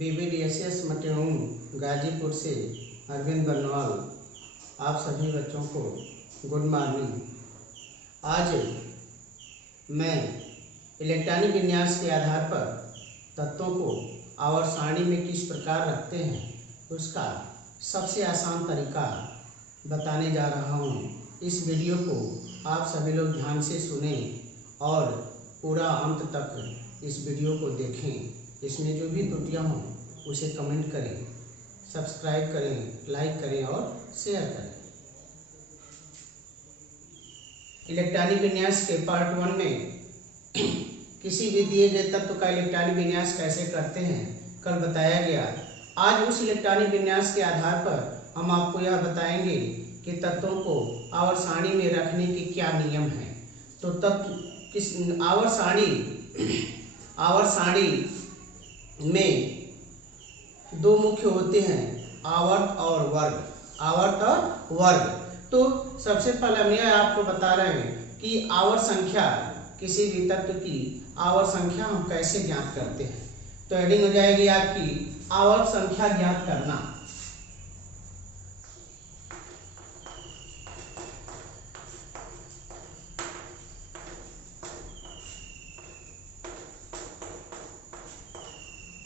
BBDSS मटेहूँ Ghazipur से अरविंद बर्नवाल आप सभी बच्चों को गुड मॉर्निंग। आज मैं इलेक्ट्रॉनिक विन्यास के आधार पर तत्वों को आवर्त सारणी में किस प्रकार रखते हैं उसका सबसे आसान तरीका बताने जा रहा हूँ। इस वीडियो को आप सभी लोग ध्यान से सुनें और पूरा अंत तक इस वीडियो को देखें। इसमें जो भी त्रुटियाँ हों उसे कमेंट करें, सब्सक्राइब करें, लाइक करें और शेयर करें। इलेक्ट्रॉनिक विन्यास के पार्ट 1 में किसी भी दिए गए तत्व का इलेक्ट्रॉनिक विन्यास कैसे करते हैं कल बताया गया। आज उस इलेक्ट्रॉनिक विन्यास के आधार पर हम आपको यह बताएंगे कि तत्वों को आवर्त सारणी में रखने के क्या नियम हैं। तो तत्व किस आवर्त सारणी में दो मुख्य होते हैं, आवर्त और वर्ग। तो सबसे पहले हम यह आपको बता रहे हैं कि आवर्त संख्या, किसी भी तत्व की आवर्त संख्या हम कैसे ज्ञात करते हैं। तो हेडिंग हो जाएगी आपकी आवर्त संख्या ज्ञात करना।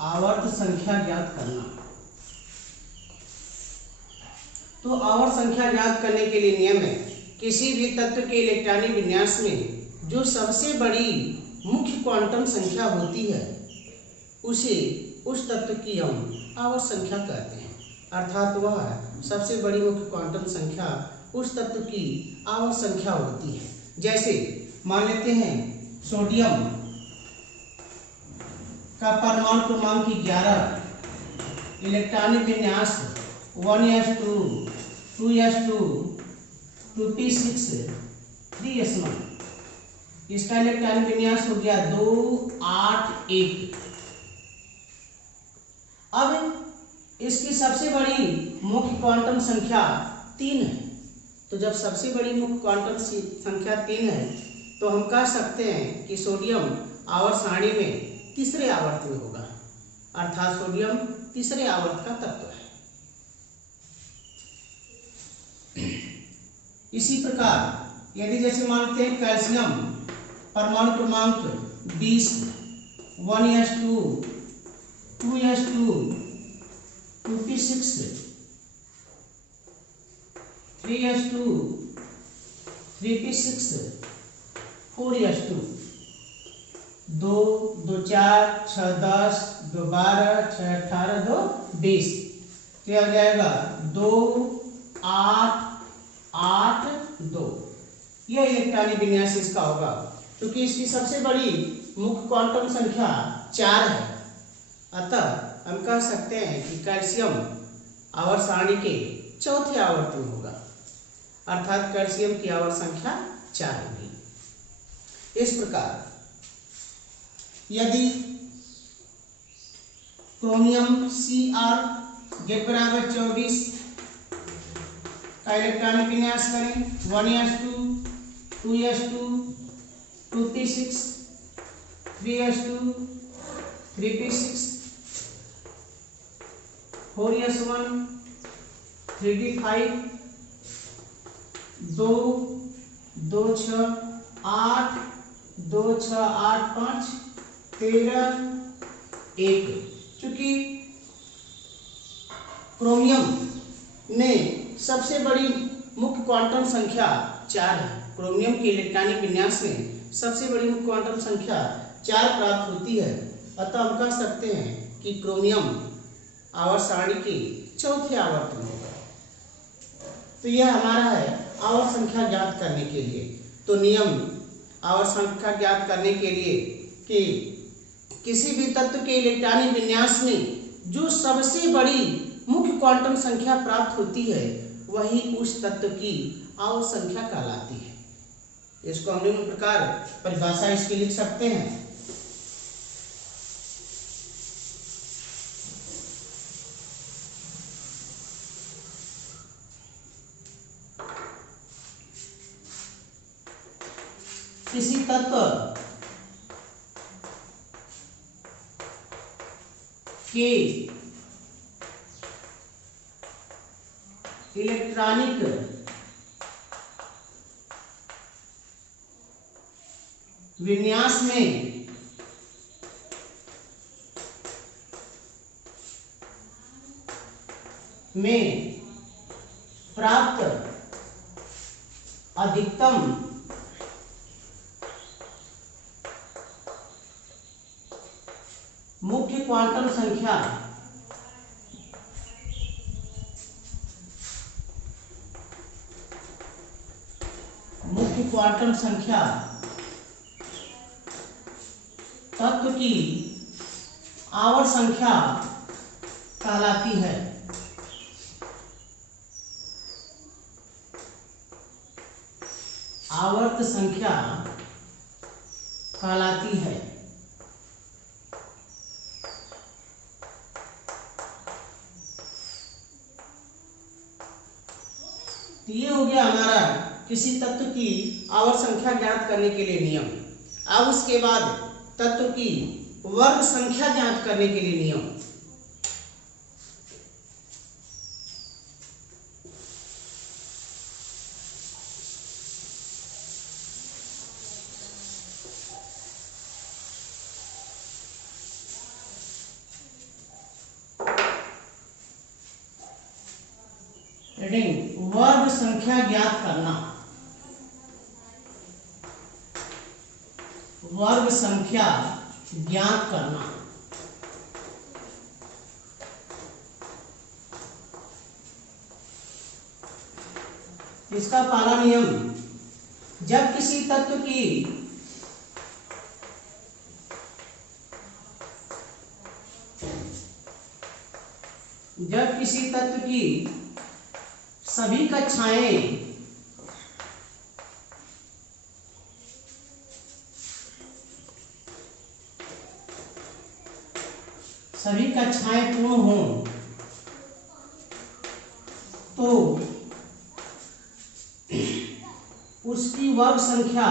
आवर्त संख्या ज्ञात करना। तो आवर्त संख्या ज्ञात करने के लिए नियम है, किसी भी तत्व के इलेक्ट्रॉनिक विन्यास में जो सबसे बड़ी मुख्य क्वांटम संख्या होती है उसे उस तत्व की हम आवर्त संख्या कहते हैं। अर्थात वह सबसे बड़ी मुख्य क्वांटम संख्या उस तत्व की आवर्त संख्या होती है। जैसे मान लेते हैं सोडियम का परमाणु क्रमांक 11, इलेक्ट्रॉनिक विन्यास 1s2 2s2 2p6 3s1। इसका इलेक्ट्रॉनिक विन्यास हो गया 2 8 1। अब इसकी सबसे बड़ी मुख्य क्वांटम संख्या 3 है। तो जब सबसे बड़ी मुख्य क्वांटम संख्या 3 है तो हम कह सकते हैं कि सोडियम आवर्त सारणी में तीसरे आवर्त में होगा, अर्थात सोडियम तीसरे आवर्त का तत्व है। इसी प्रकार यदि जैसे मानते हैं कैल्शियम परमाणु क्रमांक 20 1s2 2s2 2p6 3s2 3p6 4s2 2 2 4 6 10 2 12 6 18 2 20। तो यह हो जाएगा 2 8 8 2। यह इलेक्ट्रॉनिक विन्यास इसका होगा क्योंकि इसकी सबसे बड़ी मुख्य क्वांटम संख्या 4 है। अतः हम कह सकते हैं कि कैल्शियम आवर्त सारणी के चौथे आवर्त में होगा, अर्थात कैल्शियम की आवर्त संख्या 4 होगी। इस प्रकार यदि क्रोमियम Cr गेट बराबर 24 का इलेक्ट्रॉनिक विन्यास करें 1s2 2s2 2p6 3s2 3p6 4s1 3d5 2 2 6 8 2 6 8 5 13 1। चूंकि क्रोमियम में सबसे बड़ी मुख्य क्वांटम संख्या 4 है, क्रोमियम के इलेक्ट्रॉनिक विन्यास में सबसे बड़ी मुख्य क्वांटम संख्या 4 प्राप्त होती है। अतः हम कह सकते हैं कि क्रोमियम आवर्त सारणी के चौथे आवर्त में होगा। तो यह हमारा है आवर्त संख्या ज्ञात करने के लिए। तो नियम आवर्त संख्या ज्ञात करने के लिए कि किसी भी तत्व के इलेक्ट्रॉनिक विन्यास में जो सबसे बड़ी मुख्य क्वांटम संख्या प्राप्त होती है वही उस तत्व की आवर्त संख्या कहलाती है। इसको हम निम्न प्रकार परिभाषा इसकी लिख सकते हैं। किसी तत्व के इलेक्ट्रॉनिक विन्यास में प्राप्त अधिकतम मुख्य क्वांटम संख्या तत्व की आवर्त संख्या कहलाती है। आवर्त संख्या कहलाती है। तो ये हो गया हमारा किसी तत्व की आवर्त संख्या ज्ञात करने के लिए नियम। अब उसके बाद तत्व की वर्ग संख्या ज्ञात करने के लिए नियम। वर्ग संख्या ज्ञात करना। वर्ग संख्या ज्ञात करना। इसका पहला नियम, जब किसी तत्व की सभी कक्षाएं पूर्ण हों तो उसकी वर्ग संख्या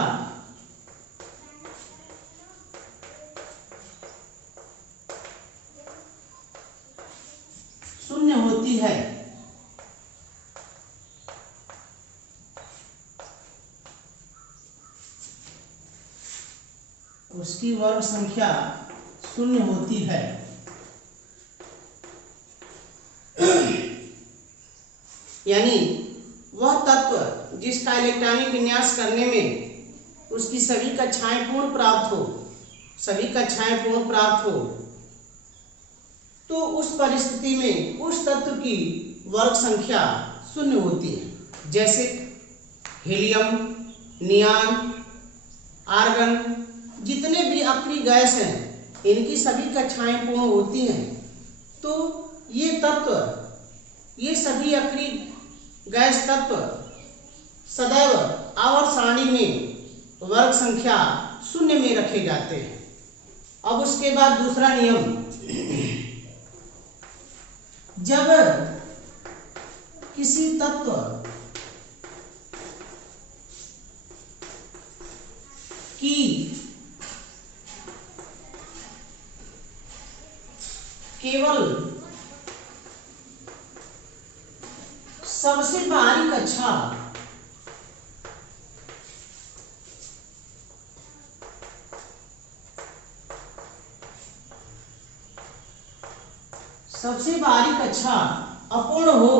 शून्य होती है। उसकी वर्ग संख्या शून्य होती है। यानी वह तत्व जिसका इलेक्ट्रॉनिक विन्यास करने में उसकी सभी कक्षाएं पूर्ण प्राप्त हो, तो उस परिस्थिति में उस तत्व की वर्ग संख्या शून्य होती है। जैसे हीलियम, नियॉन, आर्गन, जितने भी अक्रिय गैस हैं, इनकी सभी कक्षाएं पूर्ण होती हैं, तो ये सभी अक्रिय गैस तत्व सदैव आवर्त सारणी में वर्ग संख्या शून्य में रखे जाते हैं। अब उसके बाद दूसरा नियम, जब किसी तत्व की केवल सबसे बाहरी कक्षा अपूर्ण हो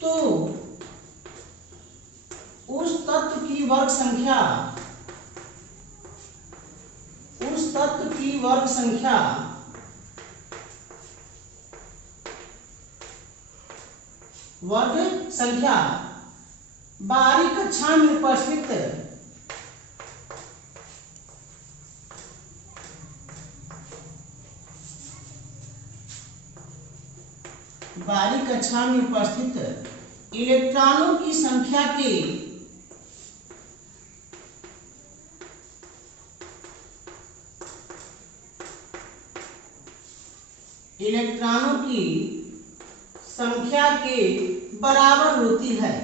तो उस तत्व की वर्ग संख्या बाहरी कक्षा में उपस्थित इलेक्ट्रॉनों की संख्या के बराबर होती है।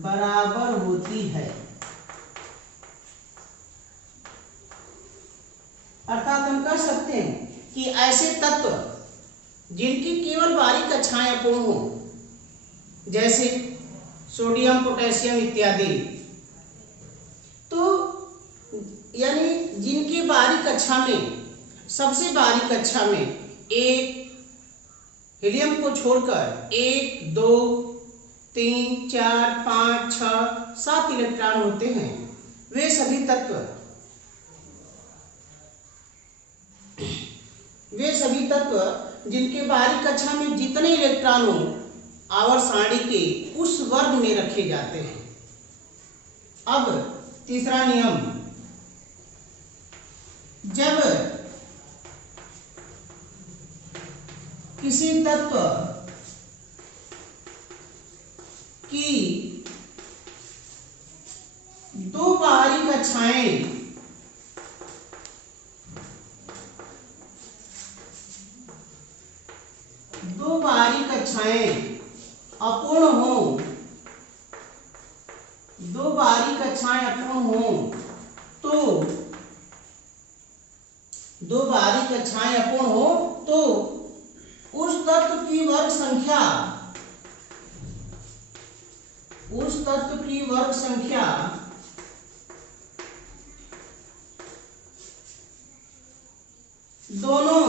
बराबर होती है। अर्थात हम कह सकते हैं कि ऐसे तत्व जिनकी केवल बारीक कक्षाएं अपूर्ण हो, जैसे सोडियम, पोटेशियम इत्यादि, तो यानी जिनकी बारीक कक्षा में, सबसे बारीक कक्षा में एक हीलियम को छोड़कर 1, 2, 3, 4, 5, 6, 7 इलेक्ट्रॉन होते हैं, वे सभी तत्व जिनके बारीक कक्षा में जितने इलेक्ट्रॉन हो, आवर्त सारणी के उस वर्ग में रखे जाते हैं। अब तीसरा नियम, जब किसी तत्व की दो बाहरी कक्षाएं अपूर्ण हो, तो उस तत्व की वर्ग संख्या दोनों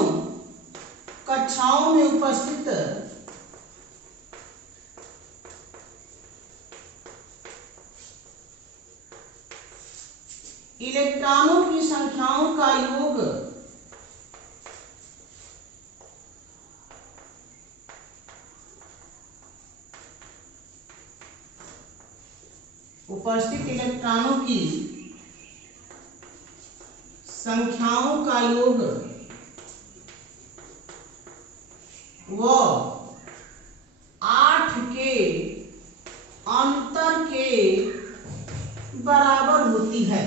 कक्षाओं में उपस्थित इलेक्ट्रॉनों की संख्याओं का योग उपस्थित इलेक्ट्रॉनों की संख्याओं का योग व 8 के अंतर के बराबर होती है।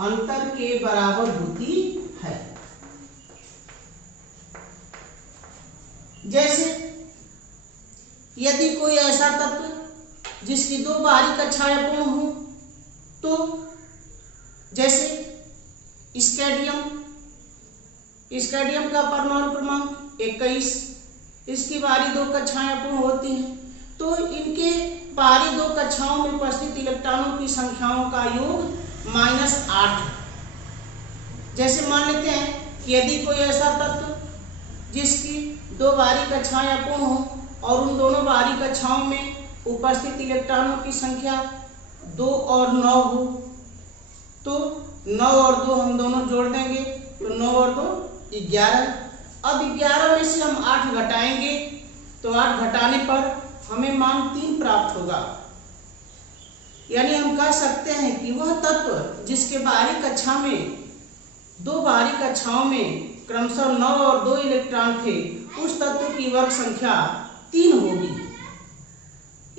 अंतर के बराबर होती है। जैसे यदि कोई ऐसा तत्व जिसकी दो बाहरी कक्षाएं अपूर्ण हो, तो जैसे स्कैंडियम का परमाणु क्रमांक 21, इसकी बाहरी दो कक्षाएं अपूर्ण होती हैं, तो इनके बाहरी दो कक्षाओं में उपस्थित इलेक्ट्रॉनों की संख्याओं का योग -8। जैसे मान लेते हैं कि यदि कोई ऐसा तत्व जिसकी दो बाहरी कक्षाएं अपूर्ण हो और उन दोनों बाहरी कक्षाओं में उपस्थित इलेक्ट्रॉनों की संख्या 2 और 9 हो, तो 9 और 2 हम दोनों जोड़ देंगे, तो 9 और 2 11। अब 11 में से हम 8 घटाएंगे, तो 8 घटाने पर हमें मान 3 प्राप्त होगा। यानी हम कह सकते हैं कि वह तत्व जिसके बाहरी कक्षा में दो बाहरी कक्षाओं में क्रमशः 9 और 2 इलेक्ट्रॉन थे, उस तत्व की वर्ग संख्या 3 होगी।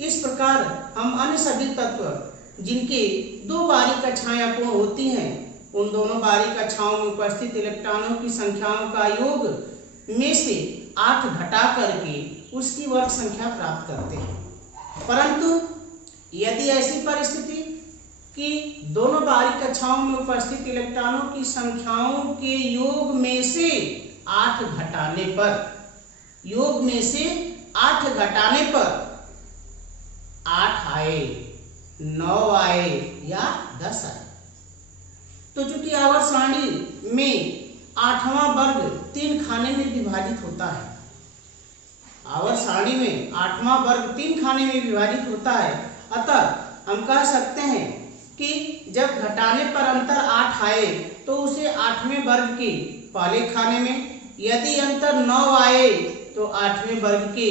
इस प्रकार हम अन्य सभी तत्व जिनके दो बाहरी कक्षाएं अपूर्ण होती हैं, उन दोनों बाहरी कक्षाओं में उपस्थित इलेक्ट्रॉनों की संख्याओं का योग में से 8 घटा करके उसकी वर्ग संख्या प्राप्त करते हैं। परंतु यदि ऐसी परिस्थिति कि दोनों बाहरी कक्षाओं में उपस्थित इलेक्ट्रॉनों की संख्याओं के योग में से 8 घटाने पर 8 आए, 9 आए या 10 आए, तो चूंकि आवर्त सारणी में 8वां वर्ग 3 खाने में विभाजित होता है, आवर्त सारणी में 8वां वर्ग 3 खाने में विभाजित होता है, अतः हम कह सकते हैं कि जब घटाने पर अंतर 8 आए तो उसे 8वें वर्ग के पहले खाने में, यदि अंतर 9 आए तो 8वें वर्ग के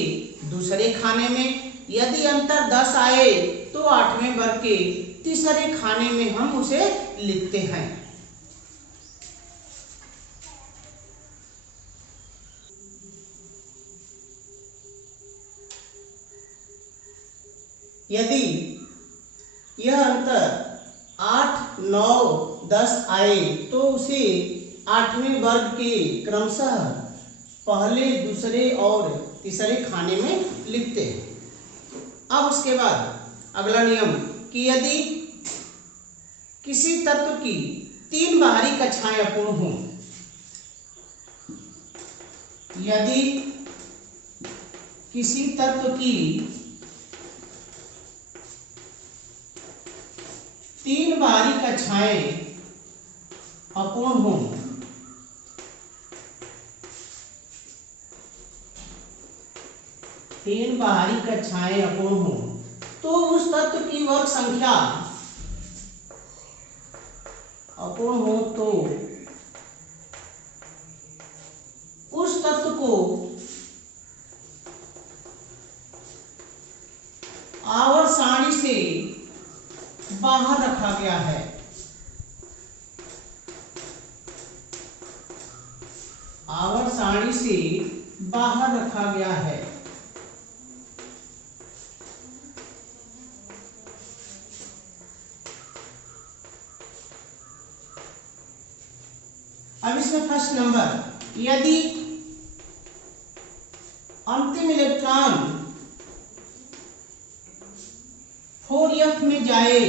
दूसरे खाने में, यदि अंतर 10 आए तो 8वें वर्ग के तीसरे खाने में हम उसे लिखते हैं। यदि यह अंतर 8, 9, 10 आए तो उसे 8वें वर्ग के क्रमशः पहले, दूसरे और तीसरे खाने में लिखते हैं। अब उसके बाद अगला नियम कि यदि किसी तत्व की 3 बाहरी कक्षाएं अपूर्ण हों, यदि किसी तत्व की 3 बाहरी कक्षाएं अपूर्ण हों, तीन बाहरी कक्षाएं अपूर्ण हों, तो उस तत्व की वर्ग संख्या अपूर्ण हो तो उस तत्व को आवर्त सारणी से बाहर रखा गया है। आवर्त सारणी से बाहर रखा गया है। अब इसमें फर्स्ट नंबर, यदि अंतिम इलेक्ट्रॉन 4f में जाए,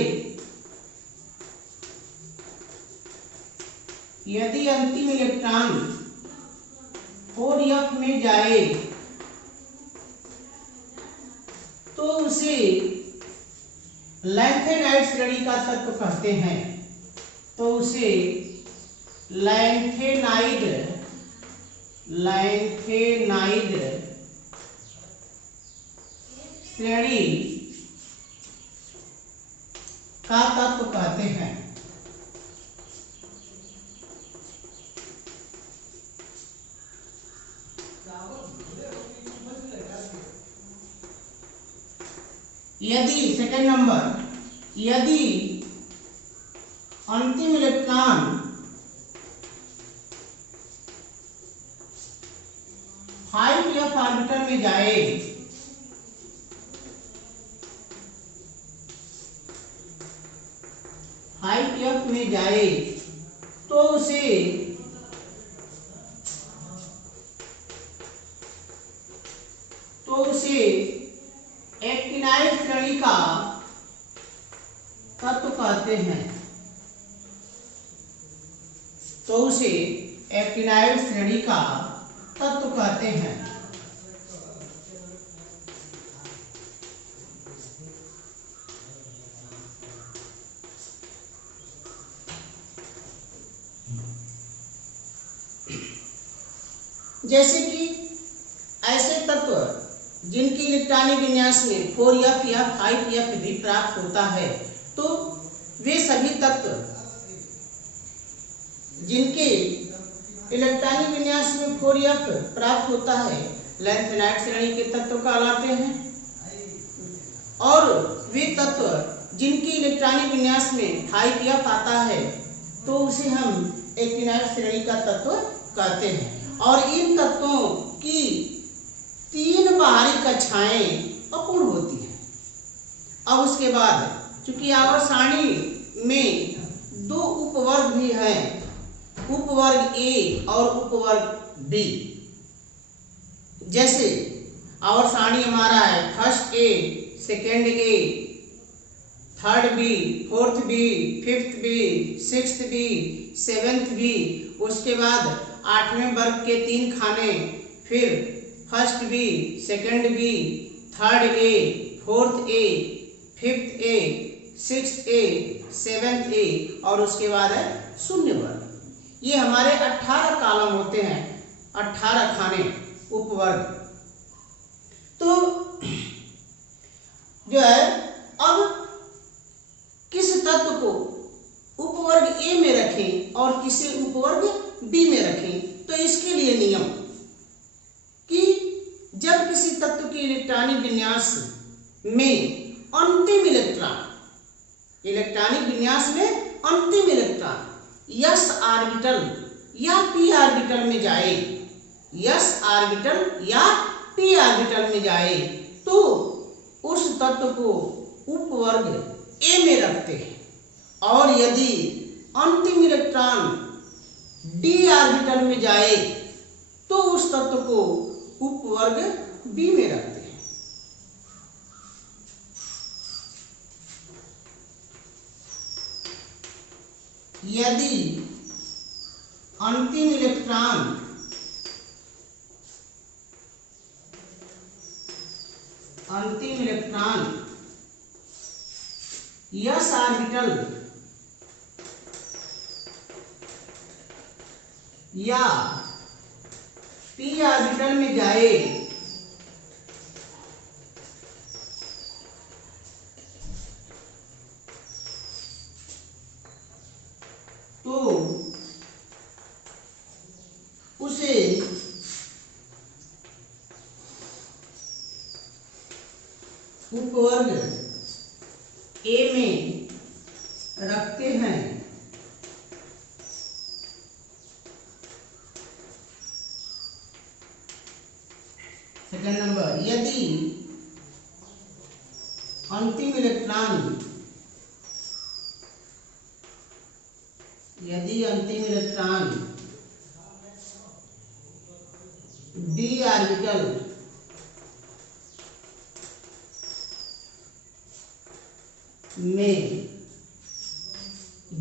यदि अंतिम इलेक्ट्रॉन 4f में जाए तो उसे लैंथेनाइड श्रेणी का तत्व कहते हैं। तो उसे लैंथेनाइड श्रेणी का तत्व कहते हैं। यदि सेकेंड नंबर, यदि अंतिम इलेक्ट्रॉन 5f ऑर्बिटल में जाए, 5f में जाए तो उसे एक्टिनाइड श्रेणी का तत्व कहते हैं। तो उसे एक्टिनाइड श्रेणी का तत्व कहते हैं। जैसे कि ऐसे तत्व जिनकी इलेक्ट्रॉनिक विन्यास में 4f या 5f भी प्राप्त होता है, तो वे सभी तत्व जिनके इलेक्ट्रॉनिक विन्यास में 4f प्राप्त होता है लैंथेनाइड श्रेणी के तत्व कहलाते हैं, और वे तत्व जिनकी इलेक्ट्रॉनिक विन्यास में 5f आता है तो उसे हम एक्टिनाइड श्रेणी का तत्व कहते हैं। और इन तत्वों की 3 बाहरी कक्षाएं अपूर्ण होती हैं। अब उसके बाद चूंकि आवर्त सारणी में 2 उपवर्ग भी हैं, उपवर्ग ए और उपवर्ग बी। जैसे आवर्त सारणी हमारा है first A, second A, third B, fourth B, fifth B, sixth B, seventh B. उसके बाद 8वें वर्ग के 3 खाने, फिर first B, second B, third A, fourth A, fifth A, sixth A, seventh A, और उसके बाद है शून्य वर्ग। ये हमारे 18 कॉलम होते हैं, 18 खाने उपवर्ग। तो जो है अब किस तत्व को उपवर्ग ए में रखें और किसे उपवर्ग बी में रखें, तो इसके लिए नियम कि जब किसी तत्व की इलेक्ट्रॉनिक विन्यास में अंतिम इलेक्ट्रॉन, इलेक्ट्रॉनिक विन्यास में अंतिम इलेक्ट्रॉन s ऑर्बिटल या p ऑर्बिटल में जाए, s ऑर्बिटल या p ऑर्बिटल में जाए, तो उस तत्व को उपवर्ग a में रखते हैं। और यदि अंतिम इलेक्ट्रॉन d ऑर्बिटल में जाए तो तो उस तत्व को उपवर्ग बी में रखते हैं। यदि अंतिम इलेक्ट्रॉन s ऑर्बिटल या p ऑर्बिटल में जाए तो उसे उपवर्ग ए में रखते हैं। सेकंड नंबर, यदि अंतिम इलेक्ट्रॉन d ऑर्बिटल में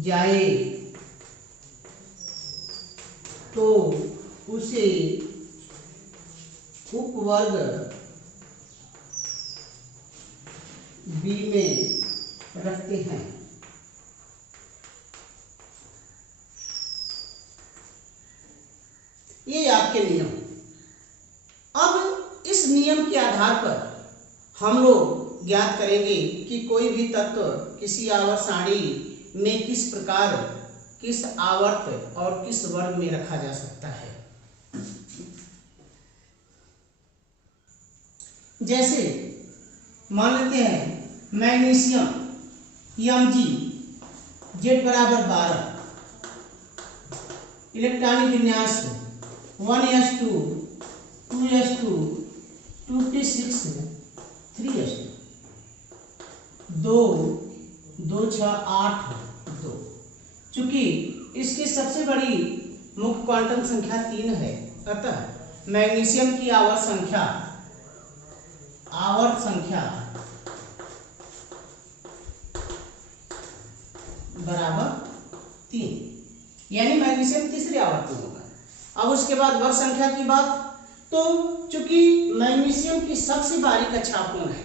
जाए तो उसे उपवर्ग बी में रखते हैं। ये आपके नियम। अब इस नियम के आधार पर हम लोग ज्ञात करेंगे कि कोई भी तत्व किसी आवर्त सारणी में किस प्रकार, किस आवर्त और किस वर्ग में रखा जा सकता है। जैसे मान लेते हैं मैग्नीशियम Mg Z बराबर 12, इलेक्ट्रॉनिक विन्यास 1s2 2s2 2p6 3s2 2 2 6 8 2। चूंकि इसकी सबसे बड़ी मुख्य क्वांटम संख्या 3 है, अतः मैग्नीशियम की आवर्त संख्या बराबर 3, यानी मैग्नीशियम तीसरी आवर्त में होगा। अब उसके बाद वर्ग संख्या की बात, तो चूंकि मैग्नीशियम की सबसे बारीक कक्षापूर्ण है,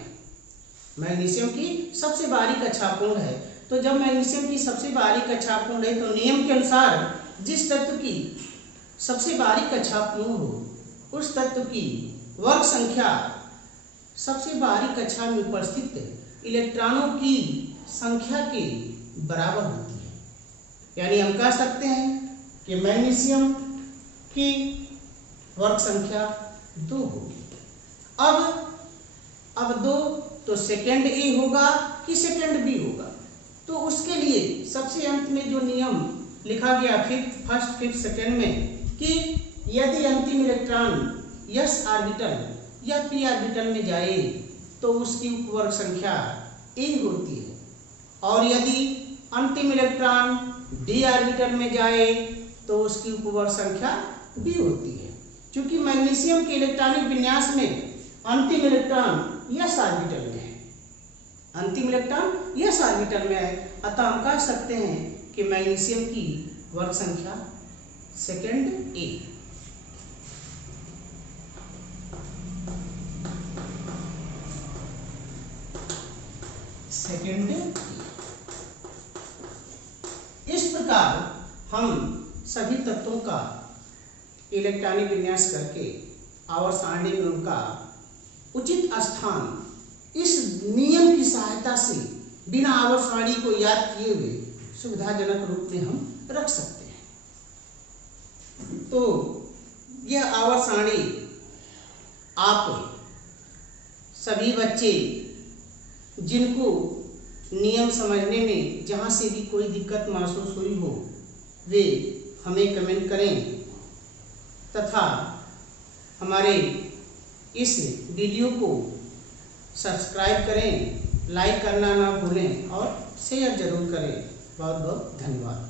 तो जब मैग्नीशियम की सबसे बारीक कक्षापूर्ण है तो नियम के अनुसार जिस तत्व की सबसे बारीक कक्षापूर्ण हो उस तत्व की वर्ग संख्या सबसे बारीक कक्षा में उपस्थित इलेक्ट्रॉनों की संख्या के बराबर होती है। यानी हम कह सकते हैं कि मैग्नीशियम की वर्ग संख्या 2 होगी। अब 2 तो सेकेंड ए होगा कि सेकेंड बी होगा, तो उसके लिए सबसे अंत में जो नियम लिखा गया फर्स्ट फिफ्थ सेकेंड में कि यदि अंतिम इलेक्ट्रॉन s ऑर्बिटल या p ऑर्बिटल में जाए तो उसकी उपवर्ग संख्या a होती है, और यदि अंतिम इलेक्ट्रॉन d ऑर्बिटल में जाए तो उसकी उपवर्ग संख्या b होती है। चूंकि मैग्नीशियम के इलेक्ट्रॉनिक विन्यास में अंतिम इलेक्ट्रॉन s ऑर्बिटल में है, अतः हम कह सकते हैं कि मैग्नीशियम की वर्ग संख्या सेकेंड ए। इस प्रकार हम सभी तत्वों का इलेक्ट्रॉनिक विन्यास करके आवर्त सारणी में उनका उचित स्थान इस नियम की सहायता से बिना आवर्त सारणी को याद किए हुए सुविधाजनक रूप में हम रख सकते हैं। तो यह आवर्त सारणी आप सभी बच्चे जिनको नियम समझने में जहाँ से भी कोई दिक्कत महसूस हुई हो वे हमें कमेंट करें तथा हमारे इस वीडियो को सब्सक्राइब करें, लाइक करना ना भूलें और शेयर जरूर करें। बहुत बहुत धन्यवाद।